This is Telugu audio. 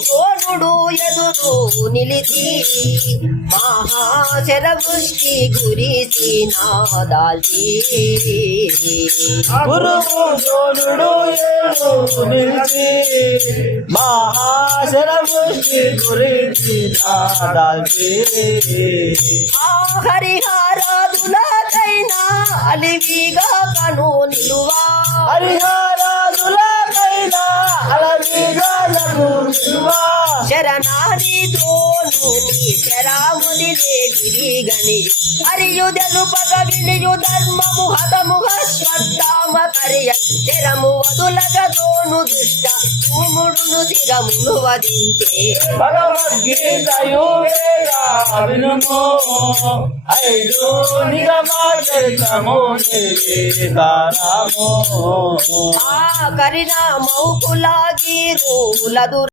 ద్రోణుడు ఎదురు నిలిచి మహాశరవృష్టి గురించి నాదాల్చి గురువు ద్రోణుడు ఎదురు నిలిచి మహాశరవృష్టి గురించి నాదాల్చి హరిహరాదులకైనా అలివిగా కను నిలువా హరిహరాదులకైనా అలవిగా నిలువా శరణాని ద్రోణుని శరాముని లేటిగని హరియుదలు పగ వినియు ధర్మము హతముగ శ్రద్ధామ కరియ శరము వదులగ దోను దుష్ట భూముడును శిరమును వధించే భగవద్గీతయు వేద వినుము ఐదు నిగమార్గము నివేదారము ఆ కరినామౌకులాగి రూలదు